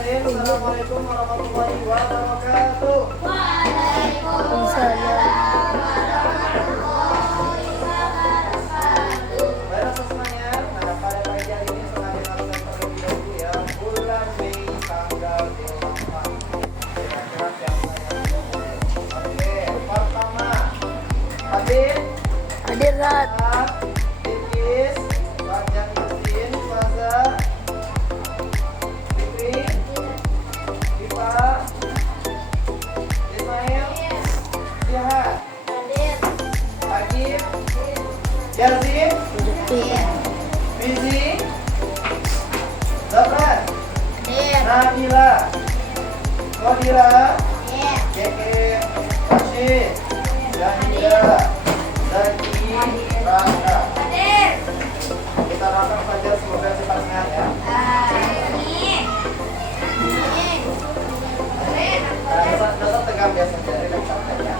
hadirin, assalamualaikum warahmatullahi wabarakatuh. Waalaikumsalam. Baiklah semuanya, nah pada pagi hari ini sengaja lakukan terlebih dahulu ya, bulan Mei tanggal 28. Kira-kira siapa yang ngomong? Oke, pertama Hadir, Hadir, Rat. Tikis, Rajan Yasin, Faza, Fikri, Dipa, Ismail, Jihad, Agif, Yazid, Fizi, Zafran, Nabila, Kodira, Keke, Rashid, Zahida, Zaki, Rangga. Kita doakan saja semoga cepat sehat ya. Dasar tegak biasa dari capek ya.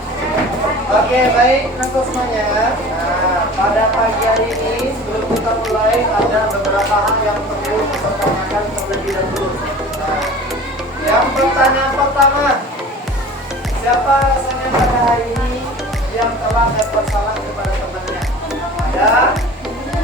Oke, baik untuk semuanya. Nah, pada pagi hari ini sebelum kita mulai ada beberapa hal yang perlu kita tanyakan terlebih dahulu. Nah, yang pertanyaan pertama, siapa rasanya pada hari ini yang telah dapat salam kepada temannya? Ada?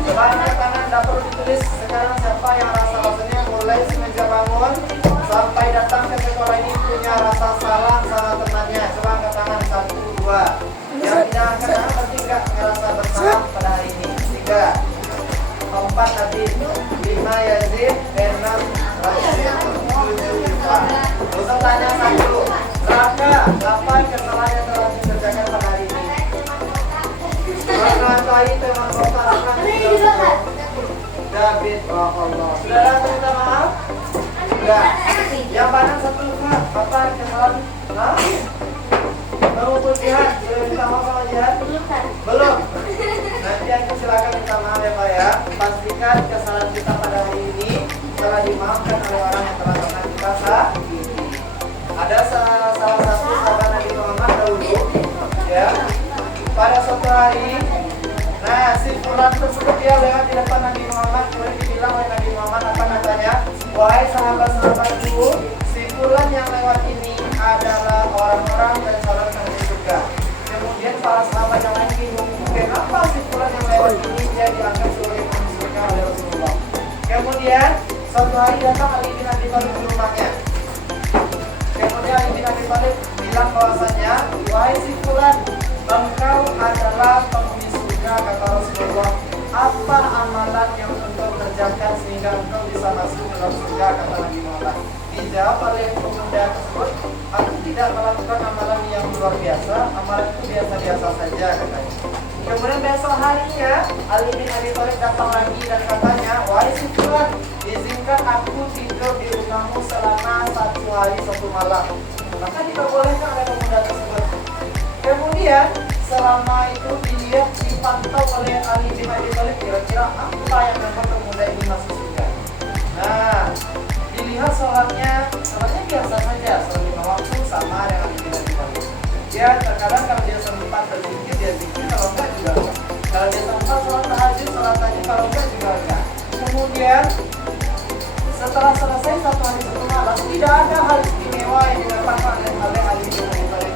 Coba angkat tangan, tidak perlu ditulis. Sekarang siapa yang rasa-rasanya mulai semenjak bangun sampai datang ke sekolah ini punya rasa salah sama temannya? Coba angkat tangan, 1, 2. Yang tidak angkat tangan berarti nggak ngerasa bersalah pada hari ini. 3, 4 tadi, 5 Yazid, 6 Rashid, 7 Yufa. Untuk tanya 1, Raka, apa kesalahan yang telah dikerjakan pada hari ini? Mengatai teman kotakan David, oh Allah. Sudah ada minta maaf? Sudah. Yang mana 1 Kak? Apa kesalahan? Hah? Mengumpul jihad, sudah minta maaf sama jihad? Belum? Nanti aku silakan minta maaf ya Pak ya. Pastikan kesalahan kita pada hari ini telah dimaafkan oleh orang yang telah pernah kita sakiti. Ada salah satu sahabat Nabi Muhammad dahulu ya, pada suatu hari, nah si fulan tersebut dia lewat di depan Nabi Muhammad, kemudian dibilang oleh Nabi Muhammad apa katanya? Wahai sahabat-sahabatku, si fulan yang lewat ini adalah orang-orang dari saudara di surga. Kemudian para sahabat yang lain bingung, kenapa si fulan yang lewat ini dia diangkat sebagai penghuni surga oleh Rasulullah. Kemudian suatu hari datang Ali bin Abi Thalib di rumahnya. Kemudian Ali bin Abi Thalib bilang bahwasanya, wahai si fulan, engkau adalah penghuni surga, kata Rasulullah. Apa amalan yang engkau kerjakan sehingga engkau bisa masuk dalam surga, kata Nabi Muhammad. Dijawab oleh pemuda tersebut, aku tidak melakukan amalan yang luar biasa, amalan itu biasa-biasa saja, katanya. Kemudian besok harinya Ali bin Abi Thalib datang lagi dan katanya, wahai si fulan, izinkan aku tidur di rumahmu selama 1 hari 1 malam. Maka diperbolehkan oleh pemuda tersebut. Kemudian selama itu dilihat dipantau oleh Ali bin Abi Thalib, kira-kira apa yang membuat pemuda ini masuk surga. Nah, dilihat sholatnya biasa saja, sholat 5 waktu sama dengan Ali bin Abi Thalib. Dia terkadang kalau dia sempat berzikir, dia zikir, kalau enggak juga enggak. Kalau dia sempat sholat tahajud, kalau enggak juga enggak. Kemudian setelah selesai 1 hari 1 malam, tidak ada hal istimewa yang didapatkan oleh Ali bin Abi Thalib.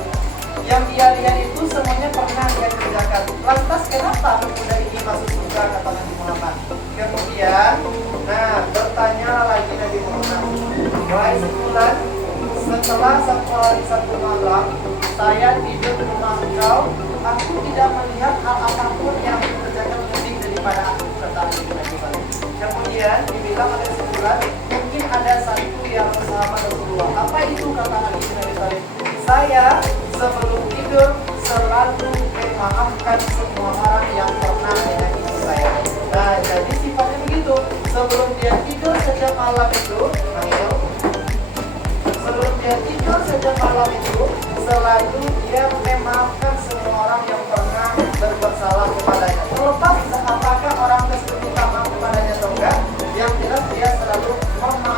Yang dia lihat itu semuanya pernah dia kerjakan. Lantas kenapa pemuda ini masuk surga, kata Nabi Muhammad. Kemudian, nah bertanya lagi Nabi Muhammad, wahai si fulan, setelah 1 hari 1 malam saya tidur di rumah engkau, aku tidak melihat hal apapun yang dikerjakan lebih daripada aku, kata Nabi Muhammad. Kemudian dibilang oleh si fulan, mungkin ada satu yang bersama Rasulullah. Apa itu, kata Nabi Muhammad? Saya sebelum tidur selalu memaafkan semua orang yang pernah menyakiti saya. Nah, jadi sifatnya begitu. Sebelum dia tidur sejak malam itu, selalu dia memaafkan semua orang yang pernah berbuat salah kepadanya. Terlepas apakah orang tersebut minta maaf kepadanya atau enggak, yang jelas dia selalu memaafkan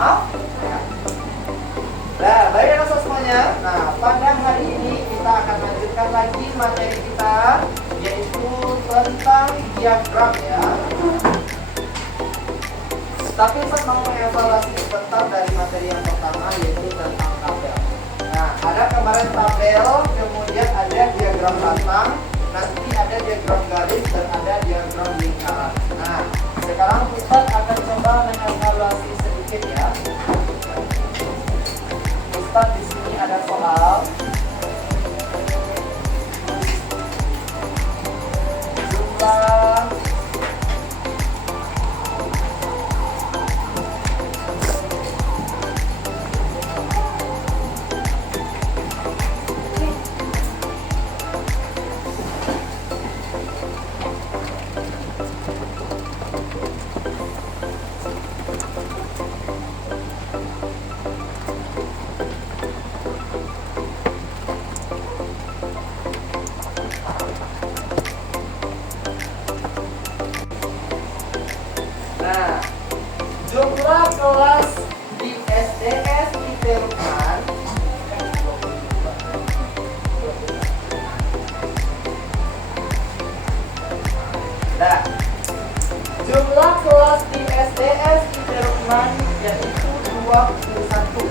maaf. Nah, baik anak semuanya. Nah, pada hari ini kita akan lanjutkan lagi materi kita, yaitu tentang diagram ya. Tapi Ustaz mau mengevaluasi sebentar dari materi yang pertama, yaitu tentang tabel. Nah, ada kemarin tabel, kemudian ada diagram batang, nanti ada diagram garis, dan ada diagram lingkaran. Nah, sekarang Ustaz akan coba mengevaluasi sedikit ya. Ustaz di sini ada soal jumlah jumlah kelas di SDS di Perukan. Nah, jumlah kelas di SDS di Perukan yaitu 21.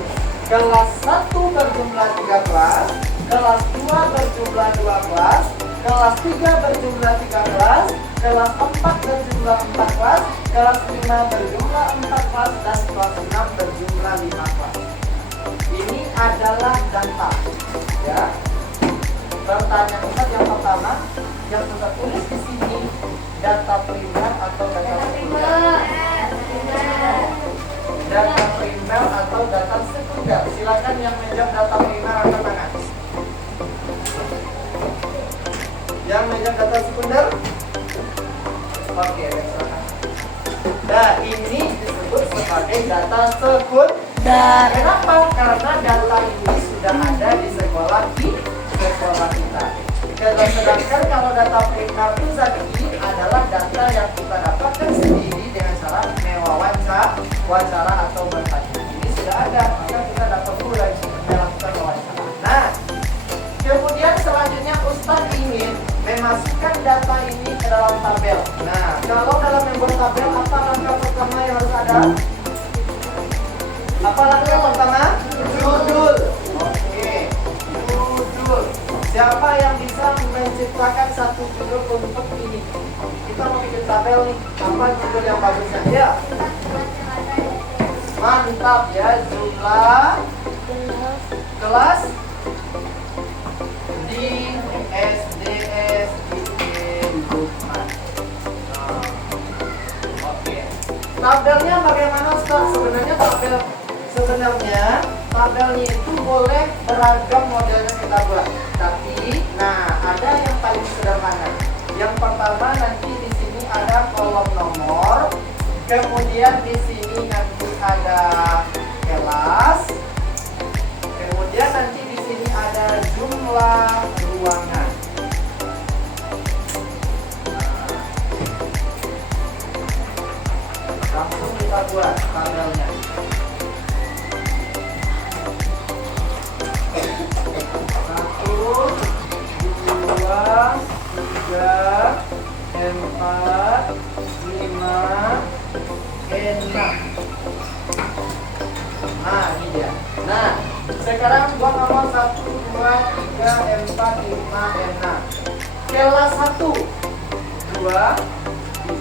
Kelas 1 berjumlah 3 kelas, kelas 2 berjumlah 2 kelas, kelas 3 berjumlah 3 kelas, kelas 4 berjumlah 4 kelas, kelas 5 berjumlah 4 kelas, dan kelas 6 berjumlah 5 kelas. Ini adalah data ya. Pertanyaan Ustaz yang pertama yang Ustaz tulis di sini, data primer atau data sekunder? Data primer atau data sekunder? Silakan yang menjawab data primer angkat tangan. Yang menjawab data sekunder? Oke, baik, silakan. Nah, ini disebut sebagai data sekunder. Kenapa? Karena data ini sudah ada di sekolah kita. Sedangkan kalau data primer itu tadi adalah data yang kita dapatkan sendiri dengan cara mewawancara atau bertanya. Ini sudah ada, maka kita dapat pula melakukan wawancara. Nah, kemudian selanjutnya Ustaz ingin memasukkan data ini ke dalam tabel. Nah, kalau dalam membuat tabel, apa langkah pertama yang harus ada? Apa langkah pertama? Judul. Oke, judul. Siapa yang bisa menciptakan satu judul untuk ini? Kita mau bikin tabel nih. Apa judul yang bagusnya? Ya. Mantap ya, jumlah kelas di SDS Lukman. Oke. Tabelnya bagaimana Ustaz? Sebenarnya tabelnya itu boleh beragam modelnya kita buat. Tapi, nah ada yang paling sederhana. Yang pertama nanti di sini ada kolom nomor, kemudian di sini nanti ada kelas, kemudian nanti di sini ada jumlah ruangan. Langsung kita buat tabelnya. Nah, ini dia. Nah, sekarang gua ngomong 1, 2, 3, 4, 5, 6. Kelas 1, 2,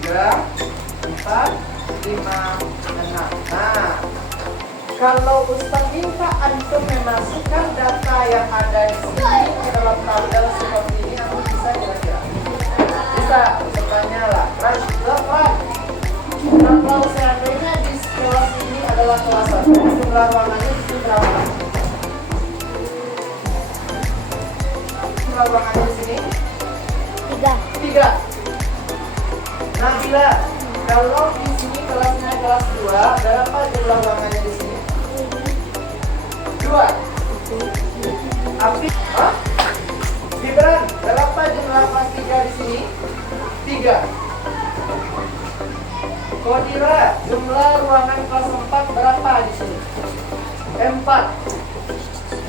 3, 4, 5, 6. Nah, kalau Ustaz minta antum memasukkan data yang ada di sini ke dalam tabel seperti ini, antum bisa kira-kira? Bisa, pertanyaan lah. Rasulullah, kalau seandainya di kelas ini adalah kelas 1, jumlah ruangannya di sini berapa? Jumlah ruangannya di sini? 3. Nah, bila kalau di sini kelasnya kelas 2, berapa jumlah ruangannya di sini? 2. Api? Hah? Gibran, berapa jumlah kelas 3 di sini? 3. Kodira, jumlah ruangan kelas 4 berapa di sini? 4.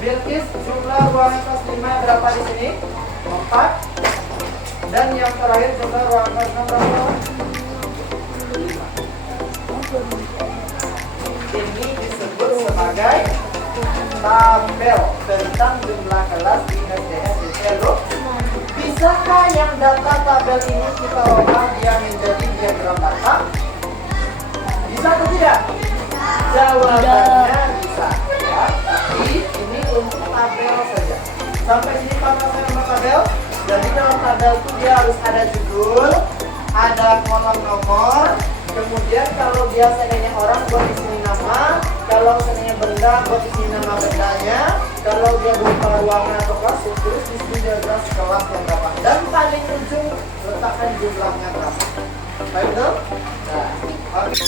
Bilkis, jumlah ruangan kelas 5 berapa di sini? 4. Dan yang terakhir jumlah ruangan kelas 6 berapa? 5. Ini disebut sebagai tabel tentang jumlah kelas di SDS itu. Bisakah yang data tabel ini kita ubah dia menjadi diagram batang? Bisa atau tidak? Jawabannya bisa. Ya, tapi ini untuk tabel saja. Sampai sini paham saya nomor tabel? Jadi dalam tabel itu dia harus ada judul, ada kolom nomor. Kemudian kalau dia seandainya orang buat di sini nama, kalau seandainya benda buat di sini nama bendanya, kalau dia berupa ruangan atau kelas, terus di sini diagram kelas yang berapa. Dan paling ujung letakkan jumlahnya berapa. Baik betul? Nah, oke.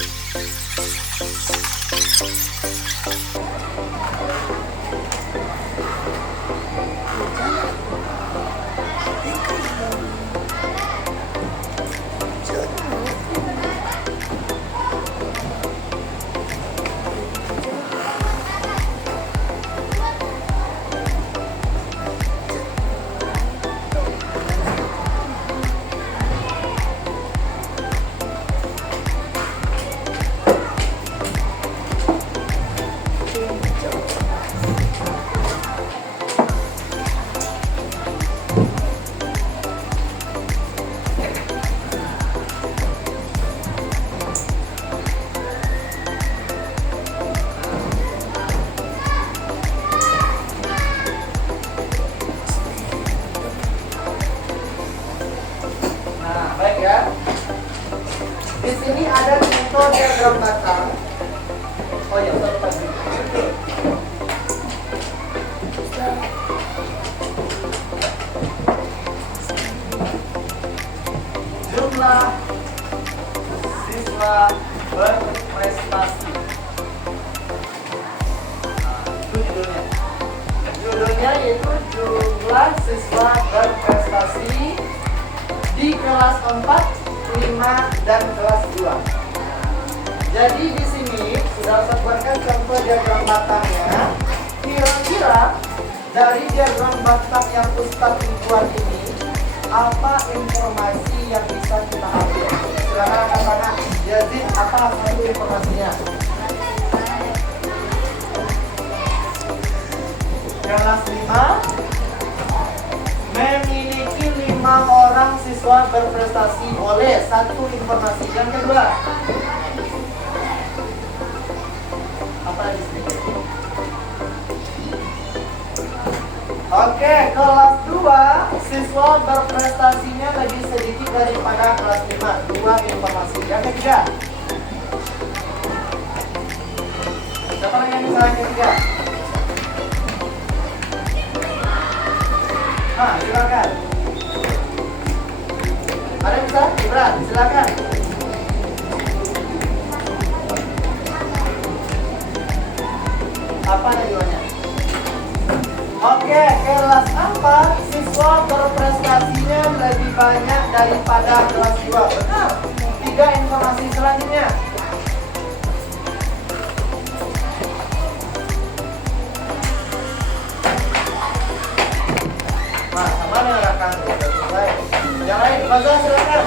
Di sini ada contoh diagram batang. Oh ya, lupa lagi. Jumlah siswa berprestasi. Itu judulnya. Judulnya yaitu jumlah siswa berprestasi di kelas 4, 5, dan kelas 2. Jadi di sini sudah saya buatkan contoh diagram batangnya. Kira-kira dari diagram batang yang Ustadz buat ini, apa informasi yang bisa kita ambil? Silakan katakan, Yazid, apa satu informasinya? Kelas 5 memiliki 5 orang siswa berprestasi. Boleh, satu informasi. Yang kedua, apa lagi sedikit? Oke, kelas 2 siswa berprestasinya lebih sedikit daripada kelas 5. 2 informasi. Yang ketiga, siapa yang misalnya ketiga? Silakan. Ada yang bisa? Ibran, silakan. Apa tujuannya? Oke, kelas 4 siswa berprestasinya lebih banyak daripada kelas 2. Benar. 3 informasi selanjutnya. Sama dengan rekan selesai. Yang lain, Faza silakan.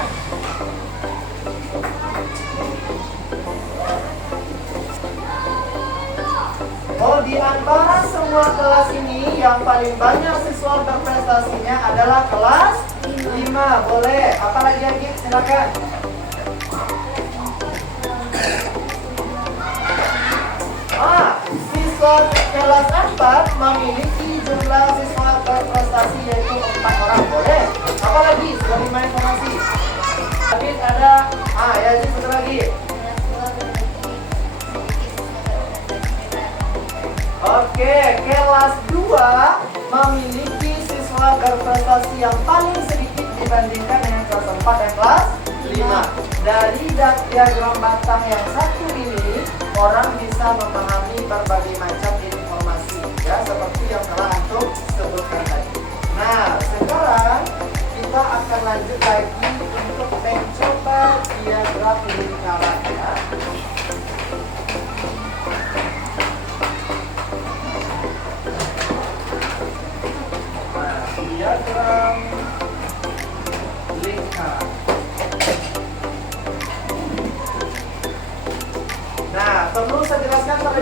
Oh, di antara semua kelas ini yang paling banyak siswa berprestasinya adalah kelas 5. Boleh. Apa lagi Agit? Silakan. Siswa kelas 4 memiliki jumlah siswa berprestasi yaitu 4 orang. Boleh. Apa lagi? Sudah 5 informasi. Agit ada. Ya, Agit satu lagi. Oke, kelas 2 memiliki siswa berprestasi yang paling sedikit dibandingkan dengan kelas 4 dan kelas 5. Dari diagram batang yang satu ini, orang bisa memahami berbagai macam informasi, ya, seperti yang telah antum sebutkan tadi. Nah, sekarang kita akan lanjut lagi untuk mencoba diagram lingkaran, ya.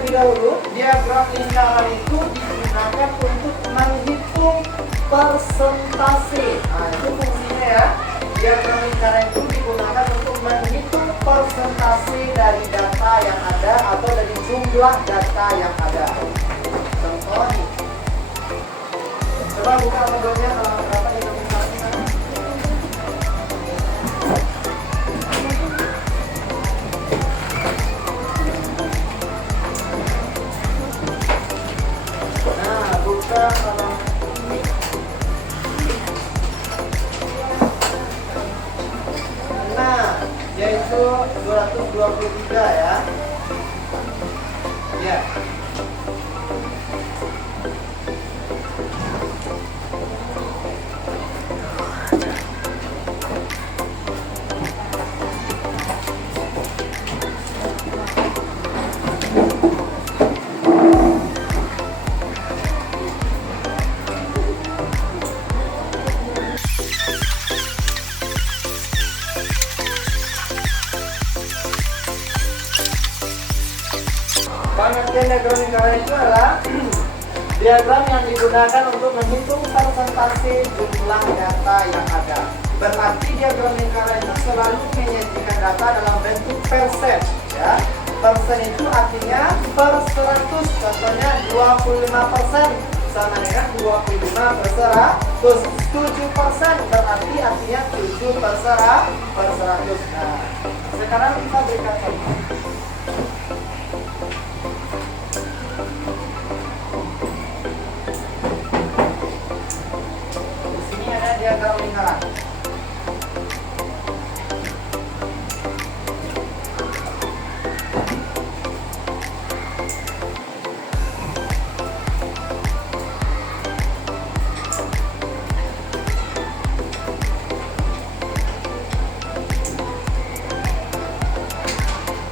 terlebih dahulu, diagram lingkaran itu digunakan untuk menghitung persentase. Nah, itu fungsinya ya. Diagram lingkaran itu digunakan untuk menghitung persentase dari data yang ada atau dari jumlah data yang ada. Contoh nih. Coba buka modelnya berapa diagram lingkaran sana? Nah, buka kalau yaitu 223 ya. Ya. Pengertian diagram lingkaran itu adalah diagram yang digunakan untuk menghitung persentase jumlah data yang ada. Berarti diagram lingkaran itu selalu menyajikan data dalam bentuk persen, ya. Persen itu artinya per 100. Contohnya 25% sama dengan 25 per 100. 7% berarti artinya 7 per 100. Nah, sekarang kita berikan contoh. Diagram lingkaran.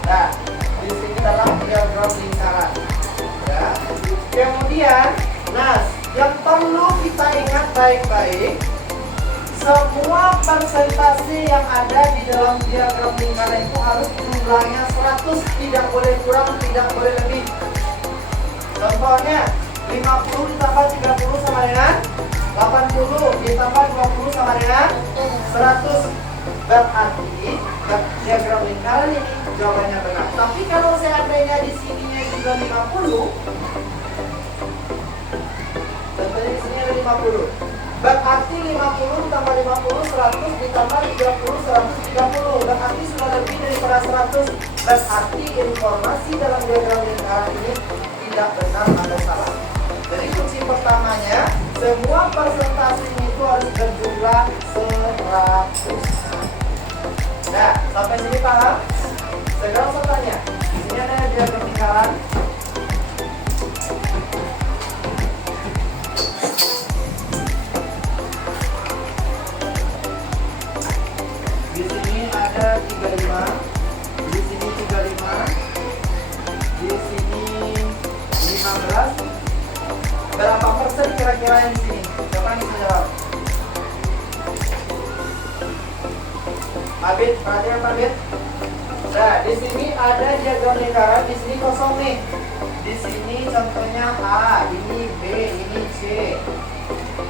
Nah, di sini dalam diagram lingkaran. Ya. Kemudian, nah, yang perlu kita ingat baik-baik, semua persentase yang ada di dalam diagram lingkaran itu harus jumlahnya 100, tidak boleh kurang, tidak boleh lebih. Contohnya, 50 ditambah 30 sama dengan 80, ditambah 20 sama dengan 100. Berarti diagram lingkaran ini jawabannya benar. Tapi kalau seandainya di sininya juga 50, contohnya di sini ada 50. Berarti 50 tambah 50, 100 ditambah 30, 130. Berarti sudah lebih daripada 100. Berarti informasi dalam diagram lingkaran ini tidak benar atau salah. Jadi kunci pertamanya, semua persentase itu harus berjumlah 100. Nah, sampai sini paham? Sekarang saya tanya, di sini ada diagram lingkaran. Di sini ada 35, di sini 35, di sini 15. Berapa persen kira-kira yang di sini? Siapa yang bisa jawab? Abid, perhatian Abid. Nah, di sini ada diagram lingkaran, di sini kosong nih. Di sini contohnya A, ini B, ini C.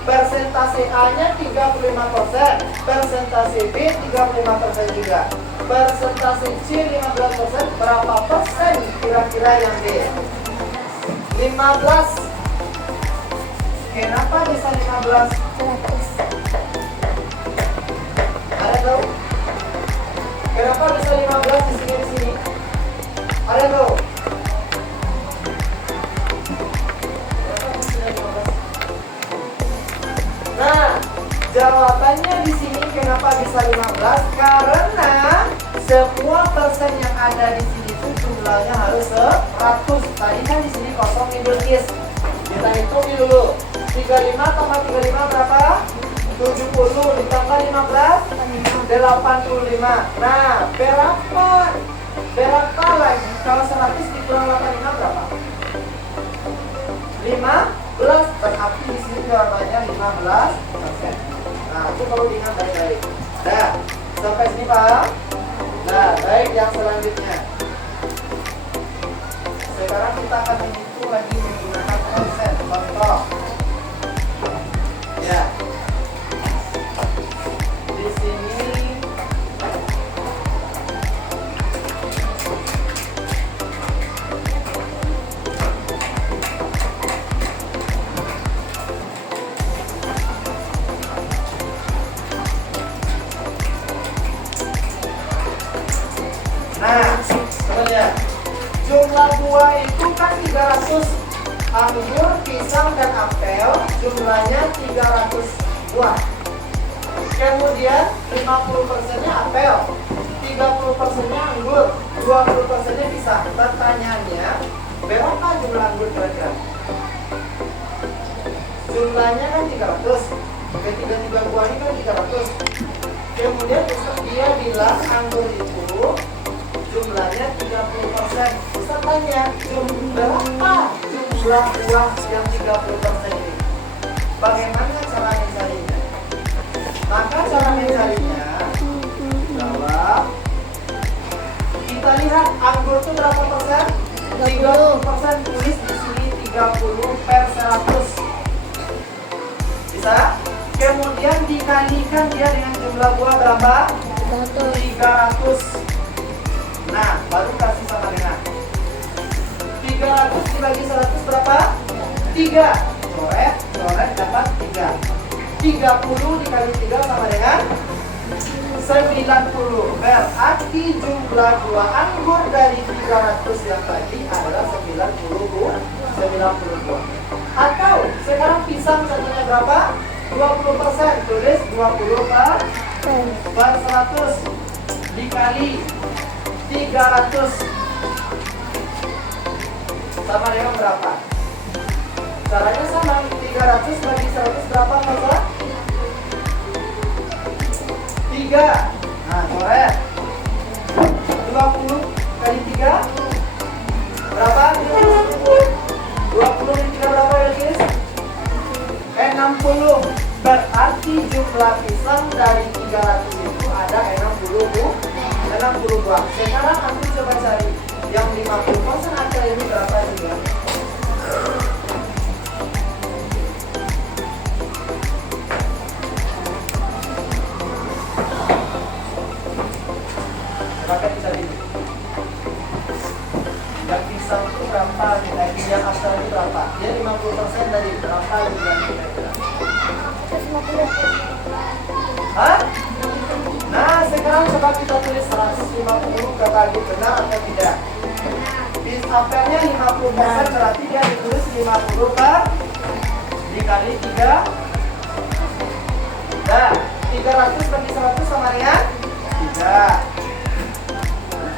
Persentase A-nya 35%, persentase B 35% juga. Persentase C 15%, berapa persen kira-kira yang D? 15. Kenapa bisa 15? Ada tahu? Kenapa bisa 15 di sini? Ada tahu? Nah, jawabannya di sini kenapa bisa 15? Karena semua persen yang ada di sini itu jumlahnya harus 100. Tadi kan di sini kosong nih berkis. Kita hitung dulu. 35 tambah 35 berapa? 70 ditambah 15 85. Nah, berapa lagi kalau 100 dikurang 85 berapa? 15. Berarti di sini jawabannya 15%. Nah, itu perlu diingat baik-baik. Nah, sampai sini paham? Nah, baik, yang selanjutnya. Sekarang kita Jumlah buah itu kan 300 anggur, pisang, dan apel. Jumlahnya 300 buah. Kemudian 50%-nya apel, 30%-nya anggur, 20%-nya pisang. Pertanyaannya, berapa jumlah anggur kira-kira? Jumlahnya kan 300. Ketiga buah ini kan 300. Kemudian dia bilang anggur itu jumlahnya 30%. Ustaz tanya, berapa jumlah buah yang 30% ini? Bagaimana cara mencarinya? Maka cara mencarinya bahwa kita lihat anggur itu berapa persen? 30%. Tulis di sini 30/100. Bisa? Kemudian dikalikan dia dengan jumlah buah berapa? 300. Nah, baru kasih sama dengan 300 dibagi 100 berapa? 3. Coret dapat 3. 30 dikali 3 sama dengan 90. Berarti jumlah buah anggur dari 300 yang tadi adalah 90 buah. Atau sekarang pisang contohnya berapa? 20%. Tulis 20/100 dikali 300 sama dengan berapa? Caranya sama, 300 bagi 100 berapa masa? 3. Nah, coret 20 kali 3 berapa? 20 kali 3 berapa ya guys? 60. Berarti jumlah pisang dari 300 itu ada 60 buah. Sekarang aku coba cari yang 50% akar ini berapa juga? Maka bisa ini. Yang pisang itu berapa? Yang akar itu berapa? Dia 50% dari berapa juga kira-kira? Hah? Nah, sekarang coba kita tulis 150 kebagi benar atau tidak? Bis apelnya 50%, berarti dia ditulis 50 dikali 3. Nah, 300 bagi 100 sama dengan 3.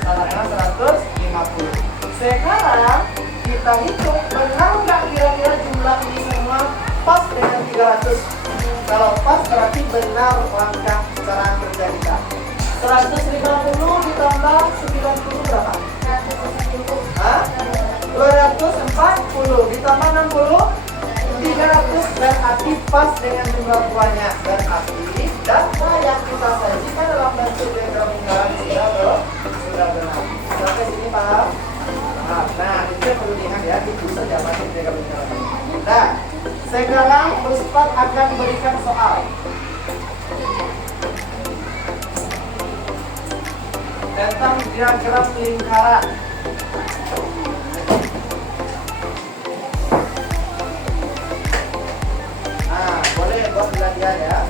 Sama dengan 150. Sekarang kita hitung benar nggak kira-kira jumlah ini semua pas dengan 300. Kalau pas berarti benar langkah cara kerja kita. 150 ditambah 90 berapa? 240 ditambah 60 300. Berarti pas dengan jumlah buahnya. Berarti data yang kita sajikan dalam bentuk diagram lingkaran sudah benar. Sampai sini paham? Nah, itu yang perlu diingat ya, itu saja masih diagram lingkaran. Nah, sekarang Ustaz akan berikan soal tentang diagram lingkaran. Nah, boleh buat belajar ya.